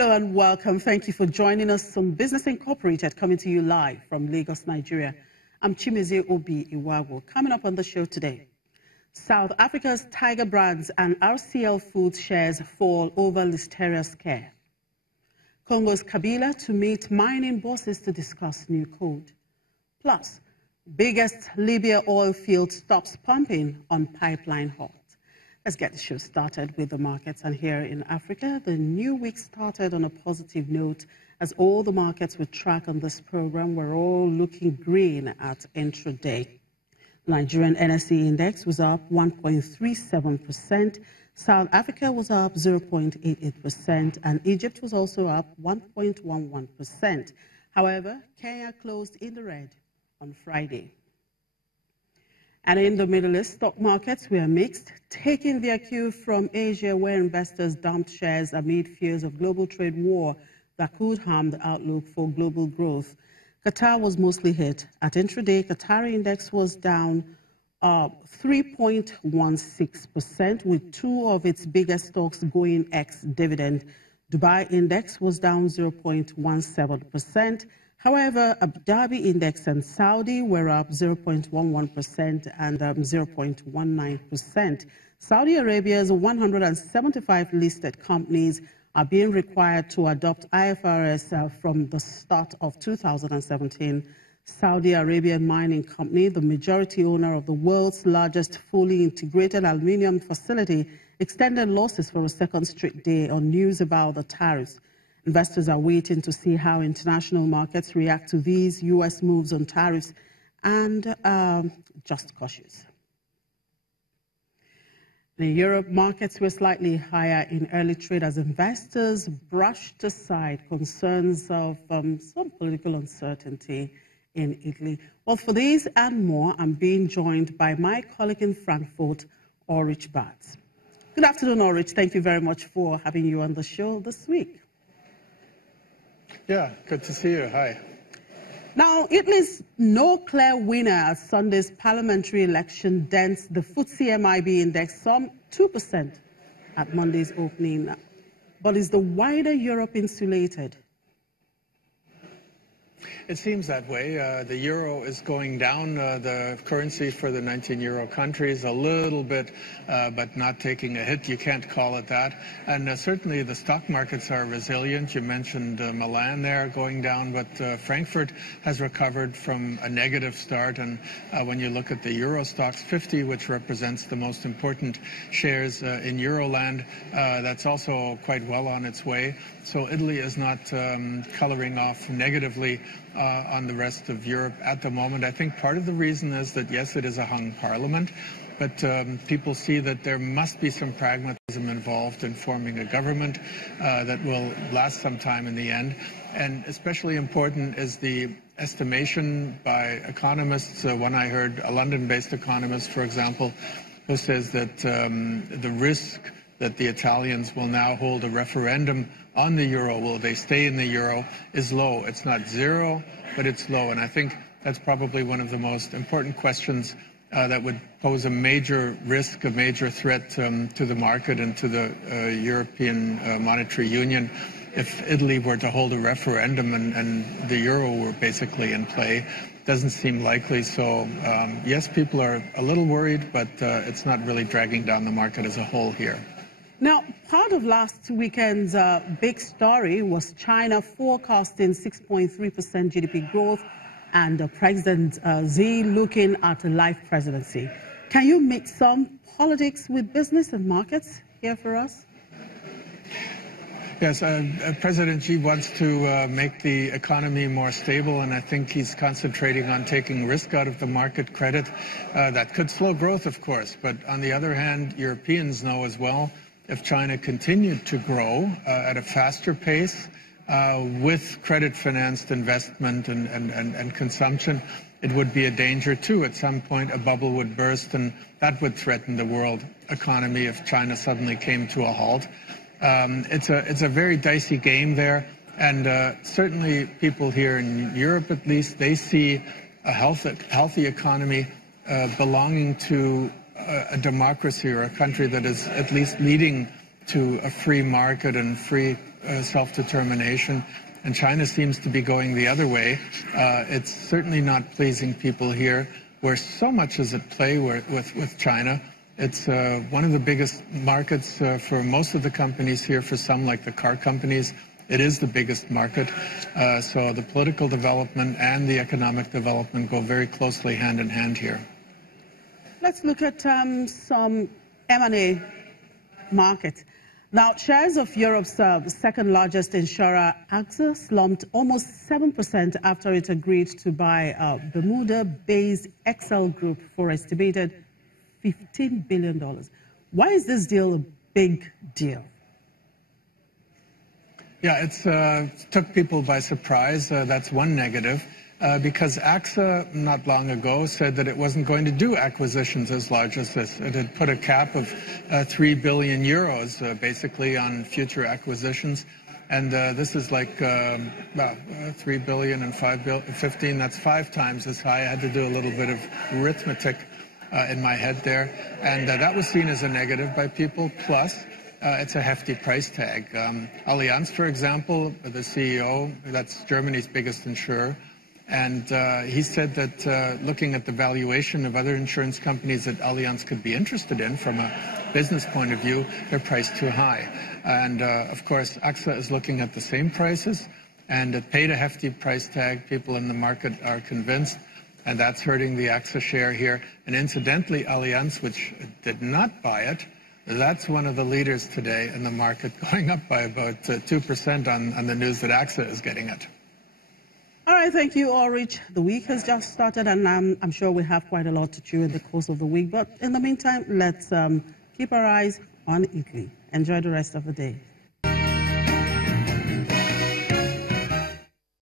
Hello and welcome. Thank you for joining us on Business Incorporated, coming to you live from Lagos, Nigeria. I'm Chimezie Obi Iwago. Coming up on the show today, South Africa's Tiger Brands and RCL Foods shares fall over listeria scare. Congo's Kabila to meet mining bosses to discuss new code. Plus, biggest Libya oil field stops pumping on pipeline halt. Let's get the show started with the markets. And here in Africa, the new week started on a positive note as all the markets we track on this program were all looking green at intraday. Nigerian NSE index was up 1.37%, South Africa was up 0.88%, and Egypt was also up 1.11%. However, Kenya closed in the red on Friday. And in the Middle East, stock markets were mixed, taking their cue from Asia, where investors dumped shares amid fears of global trade war that could harm the outlook for global growth. Qatar was mostly hit. At intraday, Qatari index was down 3.16%, with two of its biggest stocks going ex-dividend. Dubai index was down 0.17%. However, Abu Dhabi index and Saudi were up 0.11% and 0.19%. Saudi Arabia's 175 listed companies are being required to adopt IFRS from the start of 2017. Saudi Arabian Mining Company, the majority owner of the world's largest fully integrated aluminium facility, extended losses for a second straight day on news about the tariffs. Investors are waiting to see how international markets react to these U.S. moves on tariffs and just cautious. In Europe, markets were slightly higher in early trade as investors brushed aside concerns of some political uncertainty in Italy. Well, for these and more, I'm being joined by my colleague in Frankfurt, Ulrich Bartz. Good afternoon, Ulrich. Thank you very much for having you on the show this week. Yeah, good to see you. Hi. Now, Italy's no clear winner at Sunday's parliamentary election dents the FTSE MIB index some 2% at Monday's opening. But is the wider Europe insulated? It seems that way. The euro is going down. The currency for the 19 euro countries a little bit, but not taking a hit. You can't call it that. And certainly the stock markets are resilient. You mentioned Milan there going down, but Frankfurt has recovered from a negative start. And when you look at the Euro Stocks 50, which represents the most important shares in Euroland, that's also quite well on its way. So Italy is not coloring off negatively on the rest of Europe at the moment. I think part of the reason is that, yes, it is a hung parliament, but people see that there must be some pragmatism involved in forming a government that will last some time in the end. And especially important is the estimation by economists. One I heard, a London-based economist, for example, who says that the risk that the Italians will now hold a referendum on the euro, will they stay in the euro, is low. It's not zero, but it's low. And I think that's probably one of the most important questions that would pose a major risk, a major threat to the market and to the European Monetary Union if Italy were to hold a referendum and the euro were basically in play. Doesn't seem likely. So, yes, people are a little worried, but it's not really dragging down the market as a whole here. Now, part of last weekend's big story was China forecasting 6.3% GDP growth and President Xi looking at a life presidency. Can you mix some politics with business and markets here for us? Yes, President Xi wants to make the economy more stable, and I think he's concentrating on taking risk out of the market credit. That could slow growth, of course, but on the other hand, Europeans know as well, if China continued to grow at a faster pace with credit-financed investment and consumption, it would be a danger too. At some point, a bubble would burst, and that would threaten the world economy if China suddenly came to a halt. It's a very dicey game there, and certainly people here in Europe, at least, they see a healthy economy belonging to a democracy or a country that is at least leading to a free market and free self-determination, and China seems to be going the other way. It's certainly not pleasing people here, where so much is at play with China. It's one of the biggest markets for most of the companies here. For some, like the car companies, it is the biggest market. So the political development and the economic development go very closely hand in hand here. Let's look at some M&A markets. Now, shares of Europe's second largest insurer, AXA, slumped almost 7% after it agreed to buy Bermuda-based XL Group for estimated $15 billion. Why is this deal a big deal? Yeah, it took people by surprise. That's one negative. Because AXA, not long ago, said that it wasn't going to do acquisitions as large as this. It had put a cap of 3 billion euros, basically, on future acquisitions. And this is like, 3 billion and 15, that's 5 times as high. I had to do a little bit of arithmetic in my head there. And that was seen as a negative by people. Plus, it's a hefty price tag. Allianz, for example, the CEO, that's Germany's biggest insurer, and he said that looking at the valuation of other insurance companies that Allianz could be interested in from a business point of view, they're priced too high. And of course, AXA is looking at the same prices, and it paid a hefty price tag. People in the market are convinced, and that's hurting the AXA share here. And incidentally, Allianz, which did not buy it, that's one of the leaders today in the market, going up by about 2% on the news that AXA is getting it. All right, thank you, Ulrich. The week has just started, and I'm sure we have quite a lot to chew in the course of the week. But in the meantime, let's keep our eyes on Italy. Enjoy the rest of the day.